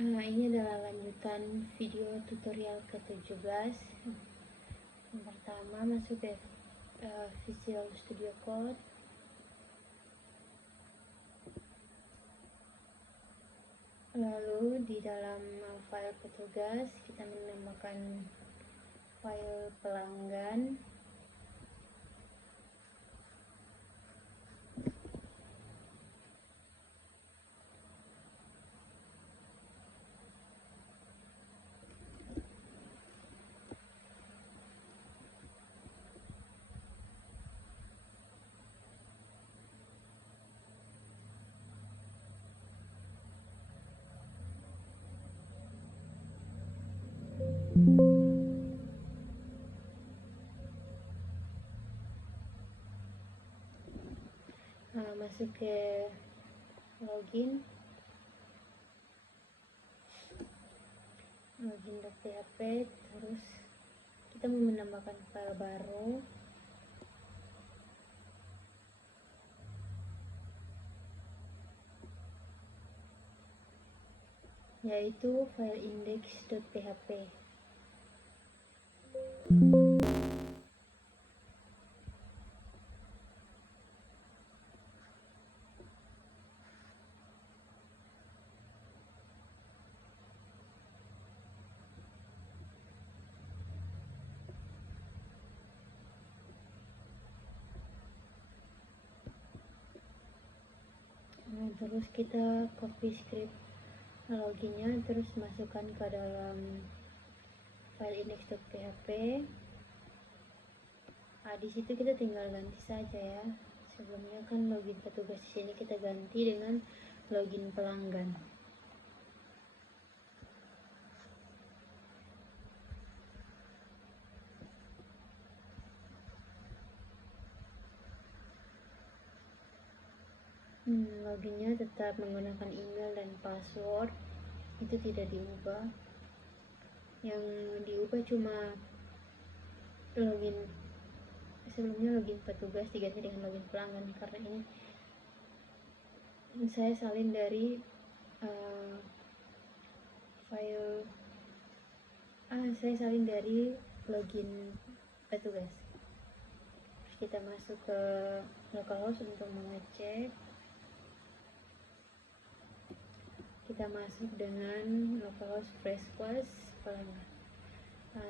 Ini adalah lanjutan video tutorial ke-17. Yang pertama, masuk ke Visual Studio Code. Lalu di dalam file petugas kita menambahkan file pelanggan. Masuk ke login .php, terus kita mau menambahkan file baru. Yaitu file index.php. Terus kita copy script loginnya, terus masukkan ke dalam file index.php. Di situ kita tinggal ganti saja ya. Sebelumnya kan login petugas, di sini kita ganti dengan login pelanggan. Loginnya tetap menggunakan email dan password, itu tidak diubah. Yang diubah cuma login, sebelumnya login petugas diganti dengan login pelanggan, karena ini saya salin dari saya salin dari login petugas. Terus kita masuk ke localhost untuk mengecek. Kita masuk dengan localhost freshquest pelanggan.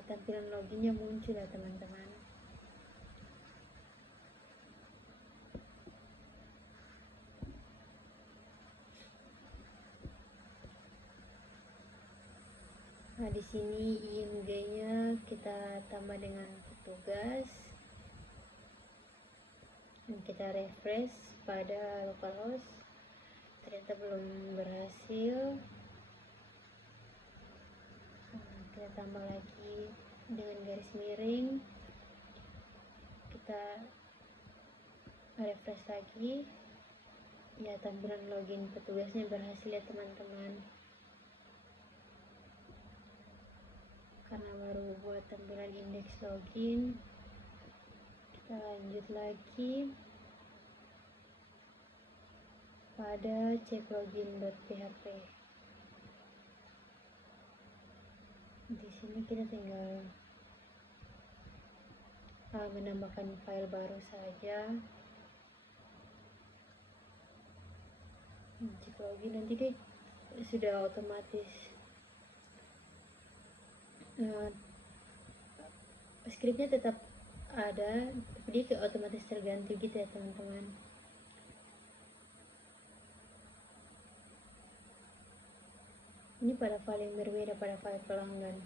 Tampilan loginnya muncul ya teman-teman. Di sini IMG-nya kita tambah dengan petugas. Dan kita refresh pada localhost. Ternyata belum berhasil. Kita tambah lagi dengan garis miring, kita refresh lagi. Ya, tampilan login petugasnya berhasil ya teman-teman, karena baru buat tampilan indeks login. Kita lanjut lagi pada cek login.php. Di sini kita tinggal menambahkan file baru saja. Cek login nanti deh sudah otomatis scriptnya tetap ada, jadi otomatis terganti gitu ya teman-teman. Ini pada file yang berbeda pada file pelanggan.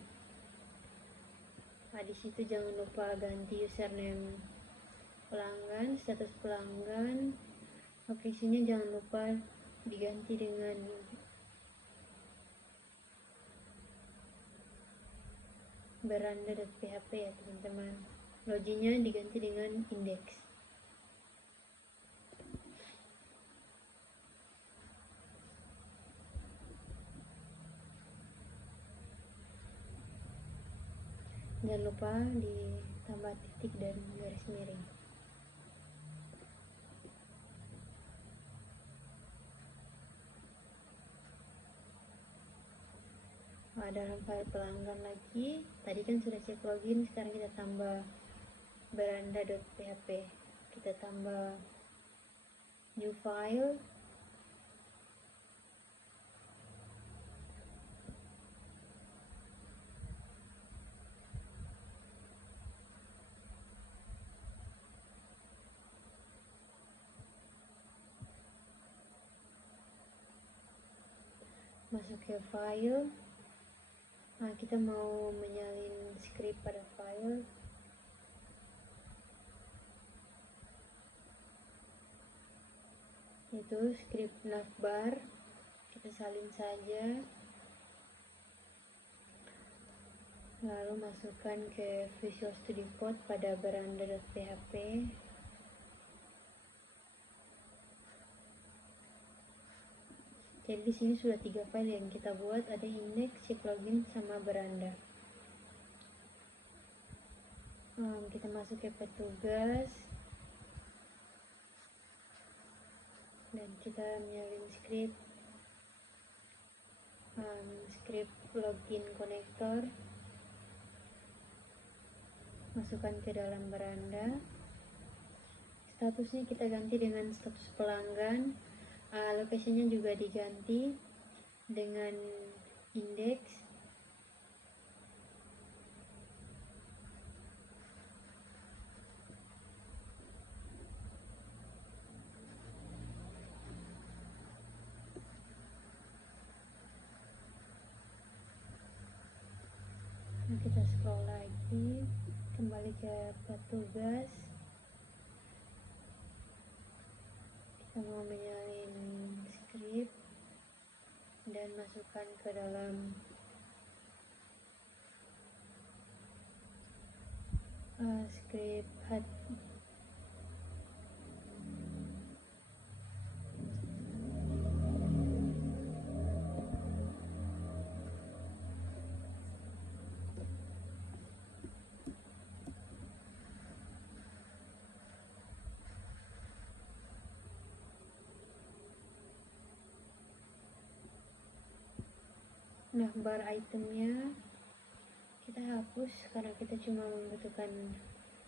Di situ jangan lupa ganti username pelanggan, status pelanggan. Isinya jangan lupa diganti dengan beranda.php ya teman-teman. Loginnya diganti dengan index. Jangan lupa ditambah titik dan garis miring. dalam file pelanggan lagi. Tadi kan sudah cek login, sekarang kita tambah beranda.php. Kita tambah new file. Masuk ke file. Nah, kita mau menyalin script pada file. Itu script navbar. Kita salin saja. Lalu masukkan ke Visual Studio Code pada beranda.php. Jadi di sini sudah 3 file yang kita buat, ada index, check login, sama beranda. Kita masuk ke petugas dan kita menyalin script login connector, masukkan ke dalam beranda. Statusnya kita ganti dengan status pelanggan. Lokasinya juga diganti dengan index. Nah, kita scroll lagi, kembali ke petugas. Kita mau menyalin script dan masukkan ke dalam script HUD. Nah, bar itemnya kita hapus karena kita cuma membutuhkan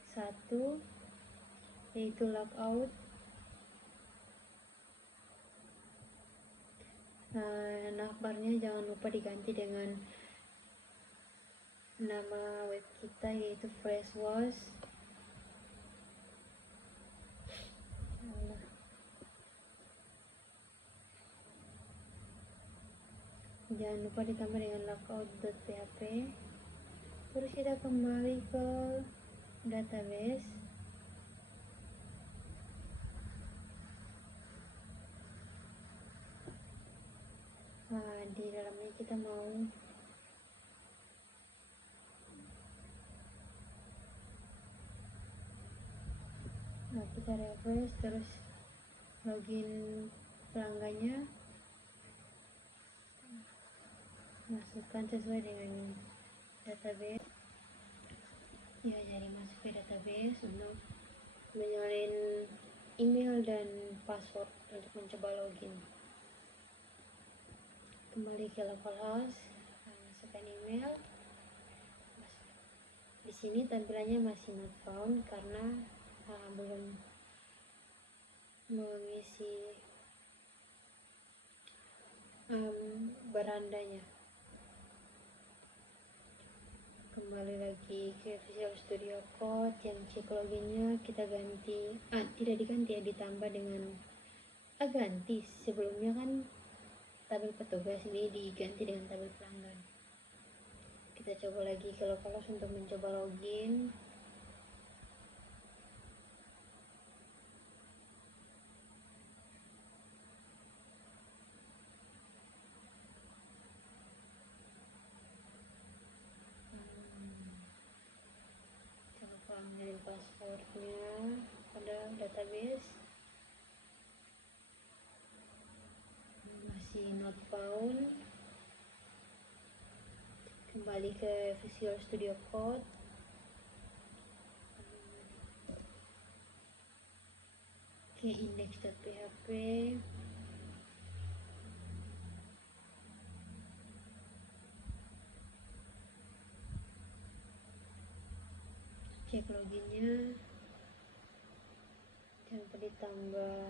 satu, yaitu logout. Navbarnya jangan lupa diganti dengan nama web kita, yaitu Freshwash. Jangan lupa ditambah dengan logout.php. Terus kita kembali ke database. Di dalamnya kita mau kita refresh, terus login pelanggannya, masukkan sesuai dengan database. Ya, jadi masuk ke database untuk menyalin email dan password untuk mencoba login. Kembali ke localhost, masukkan email. Di sini tampilannya masih not found karena belum mengisi berandanya. Kembali lagi ke Visual Studio Code, yang cek loginnya kita ganti, tidak diganti ya, ditambah dengan ganti. Sebelumnya kan tabel petugas, ini diganti dengan tabel pelanggan. Kita coba lagi ke localhost untuk mencoba login. Coba ambil passwordnya pada database, masih not found. Kembali ke Visual Studio Code, ke index.php, cek loginnya, jangan lupa ditambah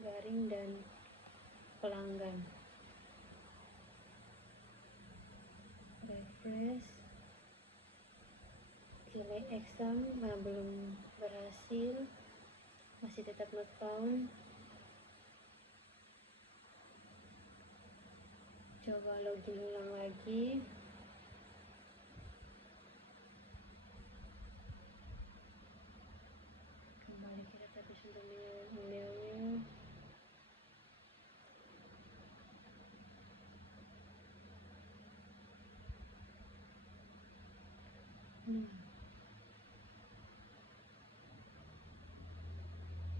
garing dan pelanggan. Refresh, delay exam belum berhasil, masih tetap not found. Coba login ulang lagi. Kembali ke database untuk emailnya.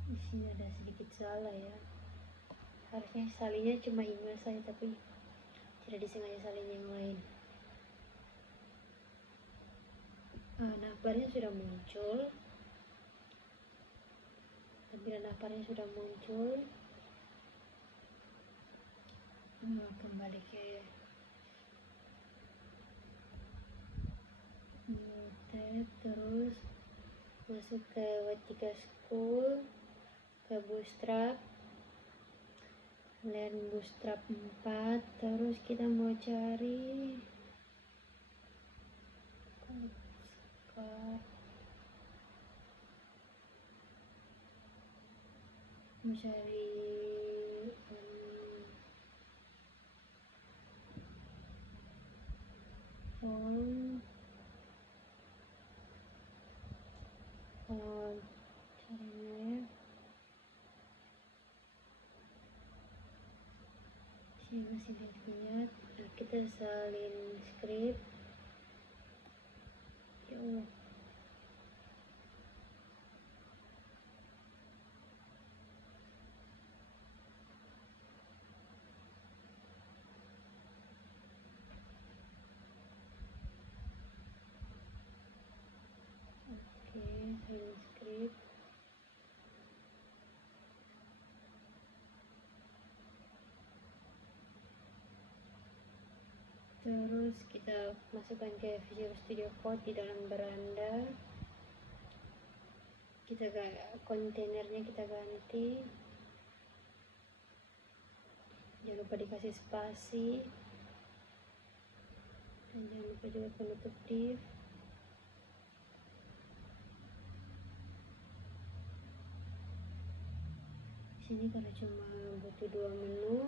Di sini ada sedikit salah ya. Harusnya salinnya cuma email saya, tapi tidak disengaja salin yang lain. Navbarnya sudah muncul, tampilan navbarnya sudah muncul. Kembali ke tab, terus masuk ke W3 School, ke Bootstrap, Learn Bootstrap 4, terus kita mau cari form, caranya sini masih lihat. Kita salin script. Ya Allah, salin script. Terus kita masukkan ke Visual Studio Code di dalam beranda. Kontainernya kita ganti, jangan lupa dikasih spasi, dan jangan lupa juga penutup div. Di sini karena cuma butuh 2 menu,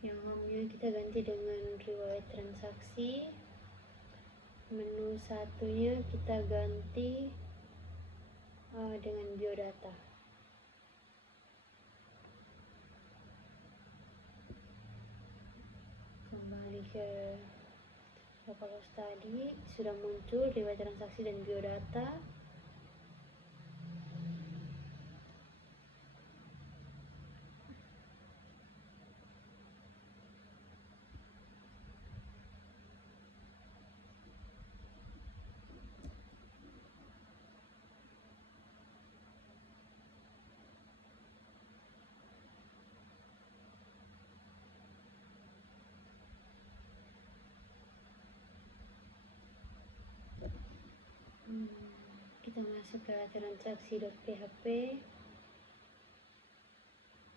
yang home-nya kita ganti dengan riwayat transaksi. Menu satunya kita ganti dengan biodata. Kembali ke localhost tadi, sudah muncul riwayat transaksi dan biodata. Kita masuk ke transaksi.php.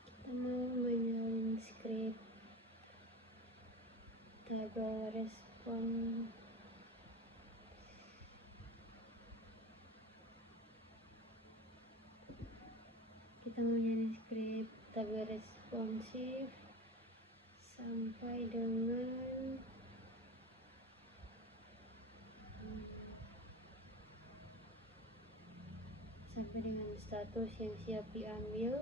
Kita mau menyalin script table respon. Kita mau nyalin script table responsif sampai dengan status yang siap diambil.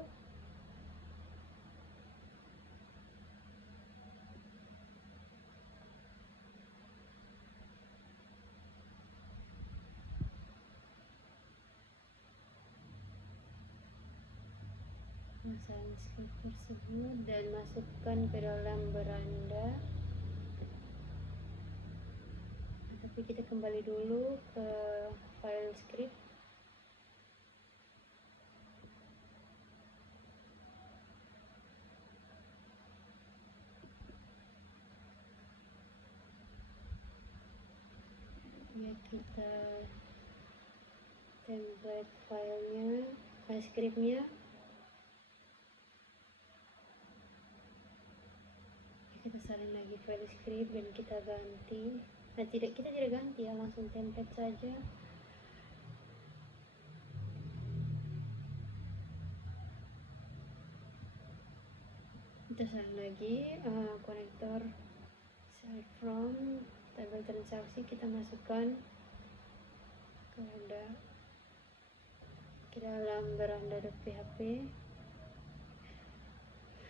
Masukkan script tersebut dan masukkan ke dalam beranda. Tapi kita kembali dulu ke file script. kita template filenya, scriptnya kita salin lagi file script dan kita ganti. Kita tidak ganti ya, langsung template saja. Kita salin lagi konektor select from tabel transaksi, kita masukkan ke dalam beranda.php.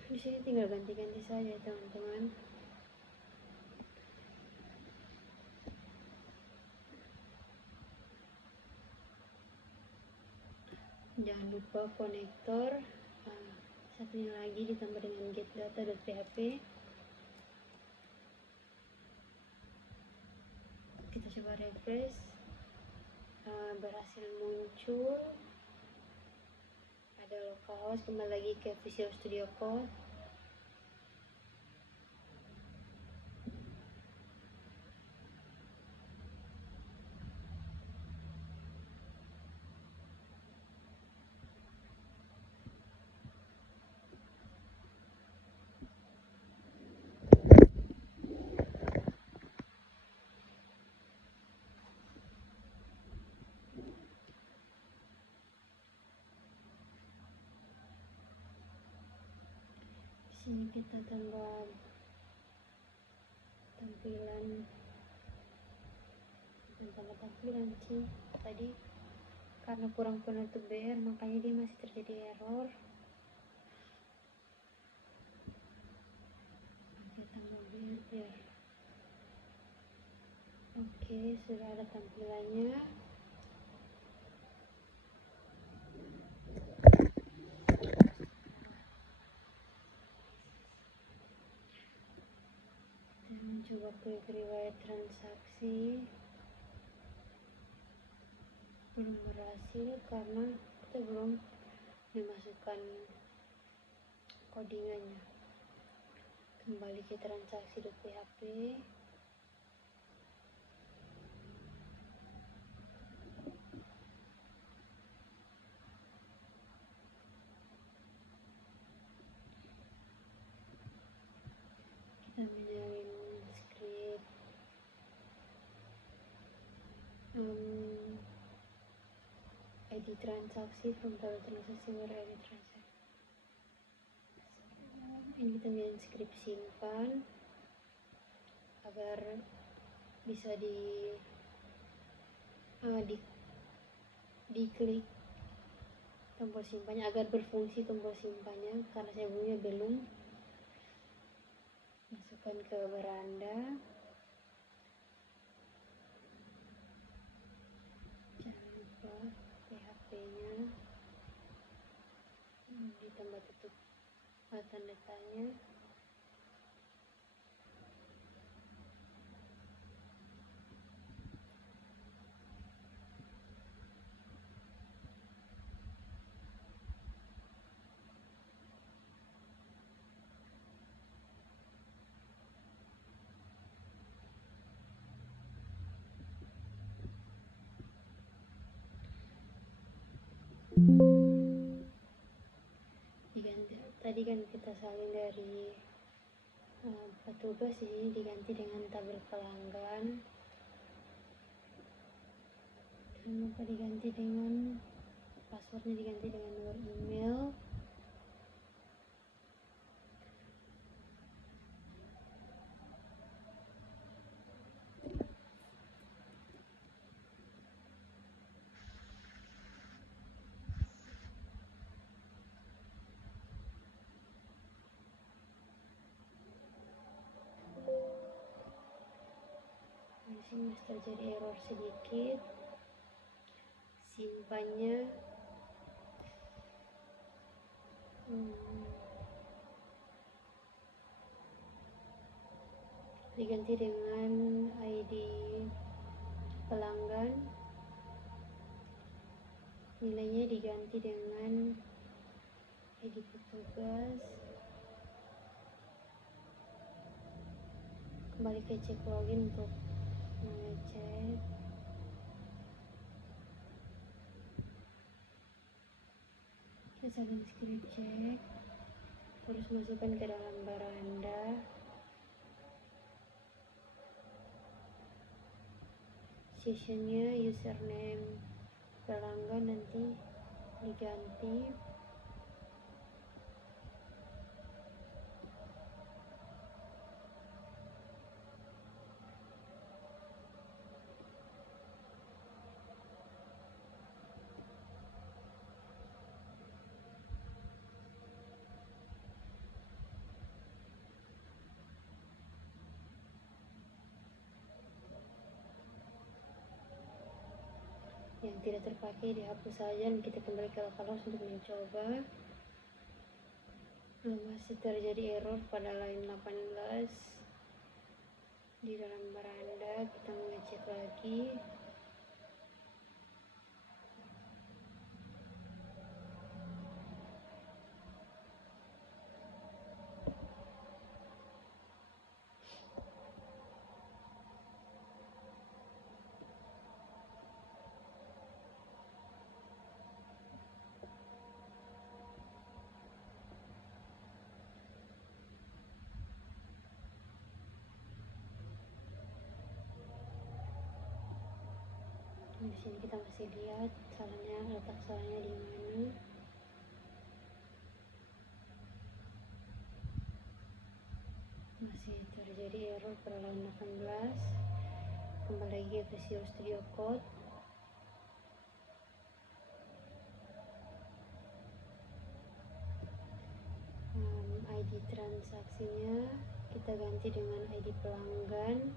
Di sini tinggal ganti-ganti saja teman-teman. Jangan lupa konektor satunya lagi ditambah dengan getData.php. Kita coba refresh, berhasil muncul. Ada localhost, kembali lagi ke Visual Studio Code. Sini kita tambah tampilan sih. Tadi karena kurang penutup BR makanya dia masih terjadi error. Oke, tambah BR. Oke, sudah ada tampilannya. Coba klik riwayat transaksi, belum berhasil karena kita belum memasukkan codingannya. Kembali ke transaksi.php, kita menyalin script edit transaksi from table transaksi or edit transaksi. Ini kita menyalin script simpan agar bisa diklik tombol simpannya, agar berfungsi tombol simpannya, karena sebelumnya belum. Masukkan ke beranda, jangan lupa PHP-nya, ditambah tutup tanda tanya. Diganti, tadi kan kita salin dari petugas, ini diganti dengan tabel pelanggan. Jangan lupa diganti dengan passwordnya, diganti dengan nomor email. Di sini masih terjadi error sedikit. Simpannya diganti dengan ID pelanggan, nilainya diganti dengan ID petugas. Kembali ke cek login untuk mengecek. salin script check, terus masukkan ke dalam baranda. Sessionnya, username pelanggan nanti diganti. Yang tidak terpakai dihapus saja dan kita kembali ke Localhost untuk mencoba. Masih terjadi error pada line 18 di dalam baranda. Kita mengecek lagi. Di sini kita masih lihat letak salahnya di mana. Masih terjadi error pada line 18. Kembali lagi ke Visual Studio Code. ID transaksinya kita ganti dengan ID pelanggan.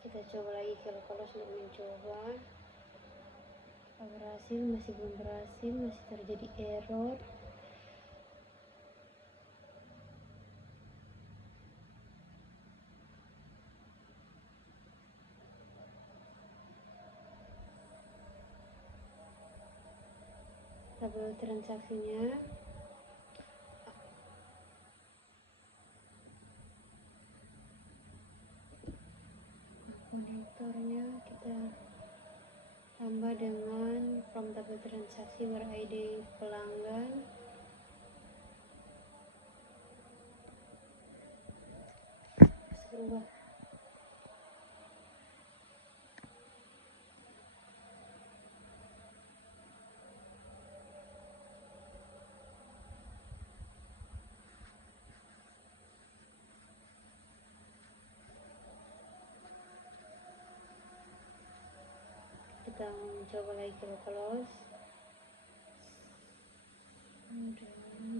Kita coba lagi ke Localhost untuk mencoba. Berhasil, masih belum berhasil, masih terjadi error. Tabel transaksinya konektornya kita tambah dengan from tabel transaksi ber-ID pelanggan. Berubah. Kita mencoba lagi ke Localhost.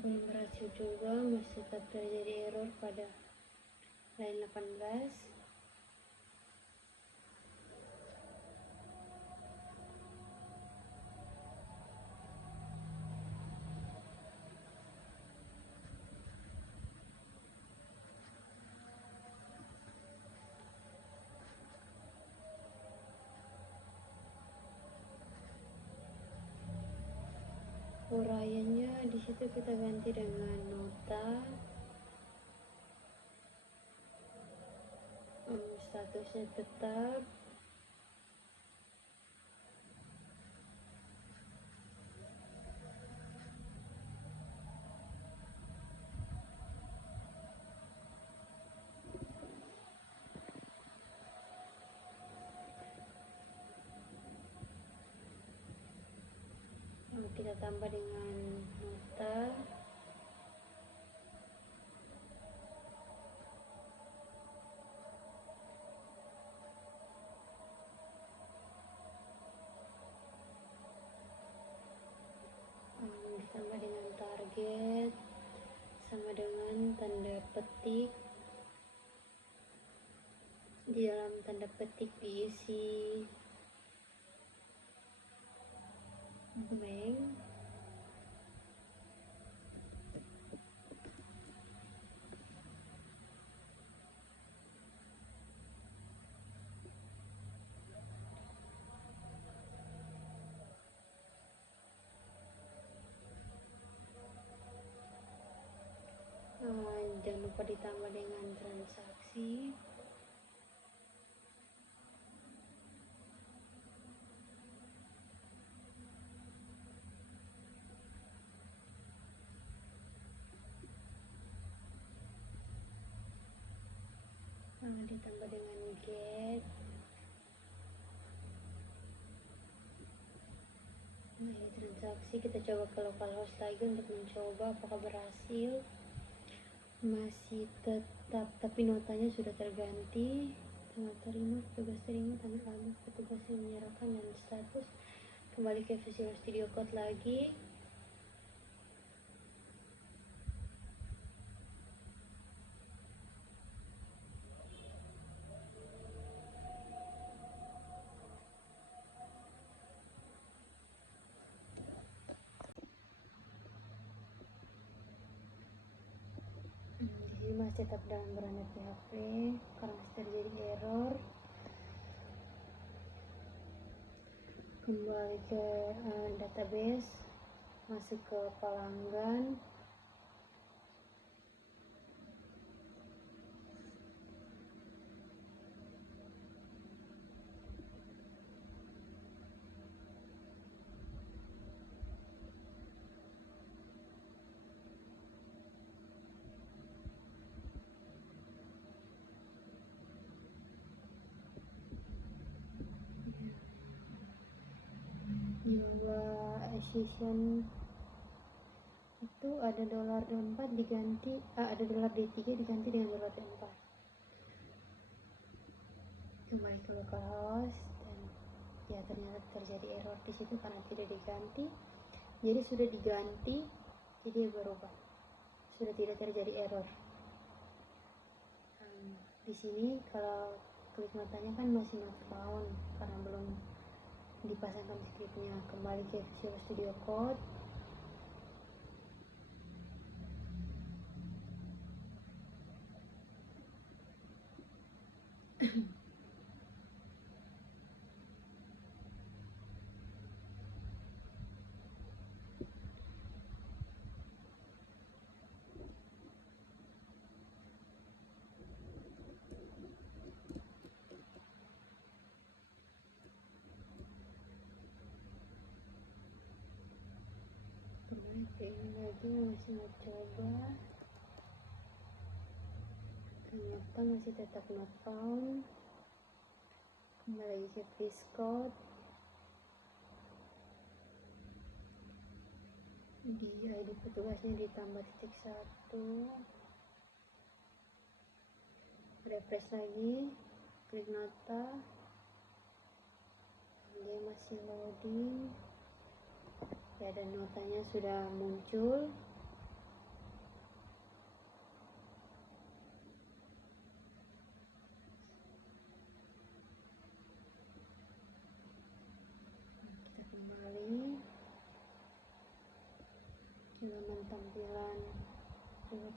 Belum berhasil juga, masih tetap terjadi error pada line 18. Uraiannya di situ kita ganti dengan nota. Statusnya tetap. Kita tambah dengan nota. Ditambah dengan target sama dengan tanda petik. Di dalam tanda petik diisi blank. dapat ditambah dengan transaksi. Lalu ditambah dengan get. Nah, ini transaksi. Kita coba ke localhost lagi untuk mencoba apakah berhasil. Masih tetap, tapi notanya sudah terganti. Tanggal terima, petugas terima, tanggal alamat petugas yang menyerahkan, dan status. Kembali ke Visual Studio Code lagi. Jadi masih tetap dalam beranda PHP karena masih terjadi error. Kembali ke database, masuk ke pelanggan. Nyoba acquisition itu ada dolar D4 diganti, ada dolar D3 diganti dengan dolar D4. Kembali ke localhost, dan ya ternyata terjadi error di situ karena tidak diganti. Jadi sudah diganti, jadi berubah, sudah tidak terjadi error. Di sini kalau klik notanya kan masih not found karena belum dipasangkan scriptnya. Kembali ke Visual Studio Code. Kembali ke ini lagi, masih mau coba. Ternyata masih tetap not found. Kembali lagi ke Please Code. Di ID petugasnya ditambah titik 1. Refresh lagi, klik nota, dia masih loading ya, dan notanya sudah muncul. Kita kembali ke halaman tampilan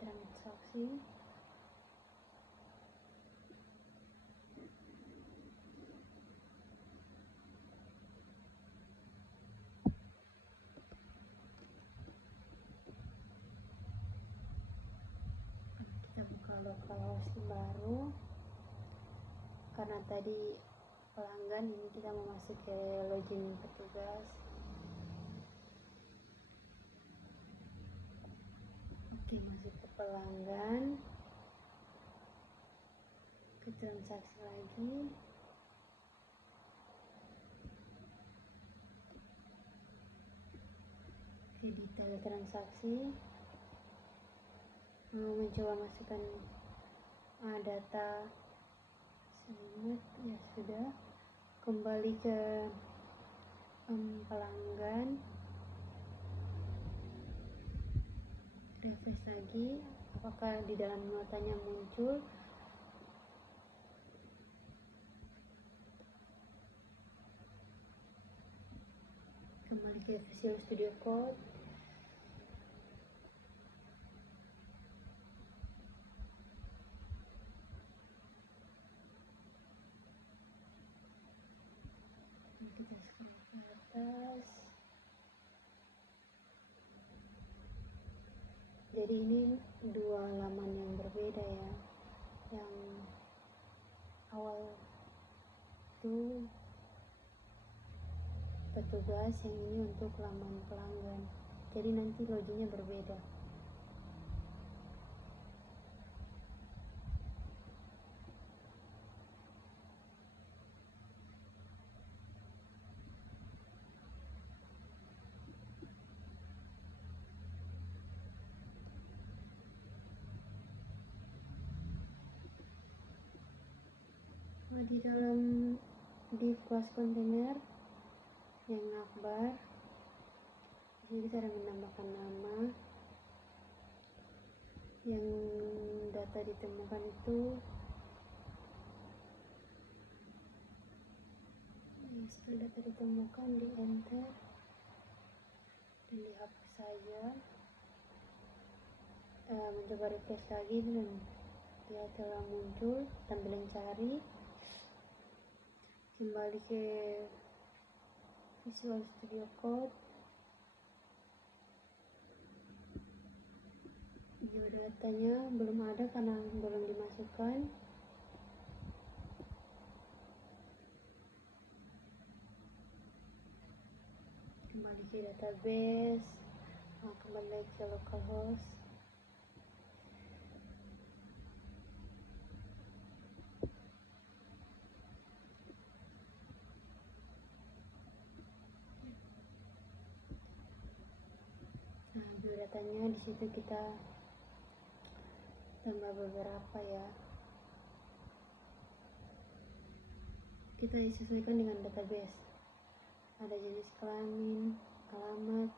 transaksi. Kita buka localhost baru karena tadi pelanggan, ini kita mau masuk ke login petugas. Oke, masuk ke pelanggan, ke transaksi lagi. Ke detail transaksi, mau mencoba masukkan data selimat, ya sudah. Kembali ke pelanggan, refresh lagi, apakah di dalam notanya muncul. Kembali ke Visual Studio Code. Kita scroll ke atas. Jadi ini dua halaman yang berbeda. berbeda ya. Yang awal itu petugas, yang ini untuk laman pelanggan, jadi nanti loginnya berbeda. Di dalam div class container yang akbar, jadi kita akan menambahkan nama. Yang data ditemukan itu setelah data ditemukan di enter dan dihapus saja. Mencoba refresh lagi dan dia telah muncul tampilan cari. Kembali ke Visual Studio Code, biodatanya belum ada karena belum dimasukkan. Kembali ke database, kembali lagi ke localhost. Nah, biodatanya di situ kita tambah beberapa ya. Kita disesuaikan dengan database. Ada jenis kelamin, alamat,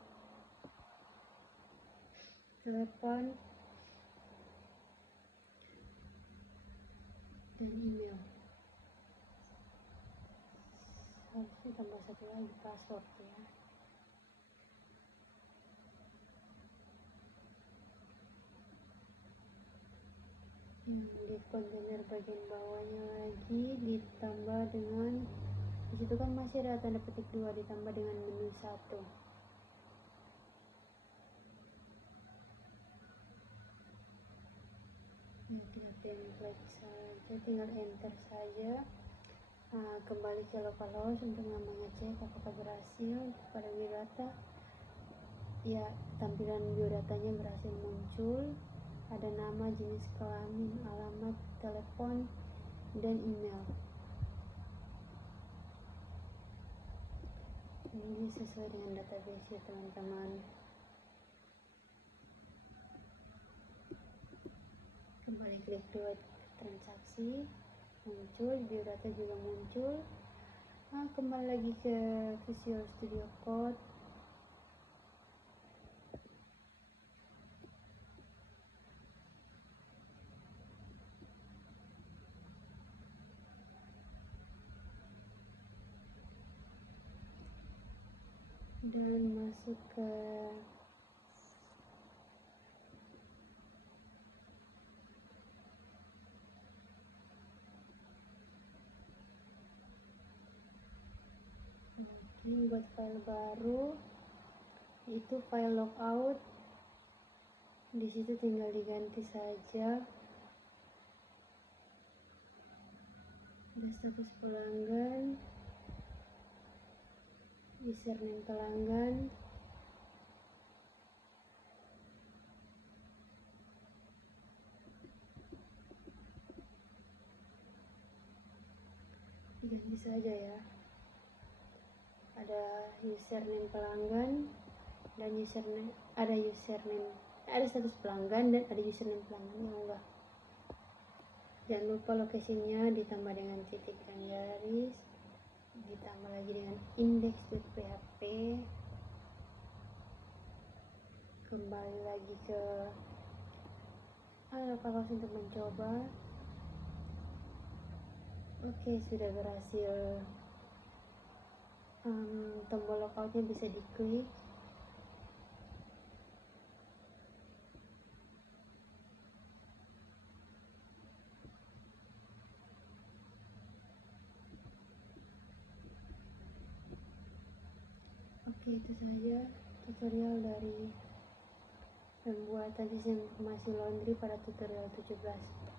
telepon, dan email. Harusnya tambah satu lagi, password ya. Di kontainer bagian bawahnya lagi ditambah dengan, disitu kan masih ada tanda petik 2, ditambah dengan menu 1. Kita template saja, tinggal enter saja. Kembali ke localhost untuk mengecek apakah berhasil pada biodata. Ya, tampilan biodatanya berhasil muncul. Ada nama, jenis kelamin, alamat, telepon, dan email. Ini sesuai dengan database ya teman-teman. Kembali klik lewat transaksi, muncul, biodata juga muncul. Kembali lagi ke Visual Studio Code. Dan masuk ke buat file baru, itu file logout. Di situ tinggal diganti saja. Ada status pelanggan, username pelanggan, diganti saja ya. Ada username pelanggan dan ada status pelanggan dan ada username pelanggan yang enggak. Jangan lupa lokasinya ditambah dengan titik dan garis, ditambah lagi dengan index.php. Kembali lagi ke localhost untuk mencoba. Oke, sudah berhasil. Tombol logoutnya bisa diklik. Oke, itu saja tutorial dari Pembuatan sistem informasi laundry pada tutorial 17.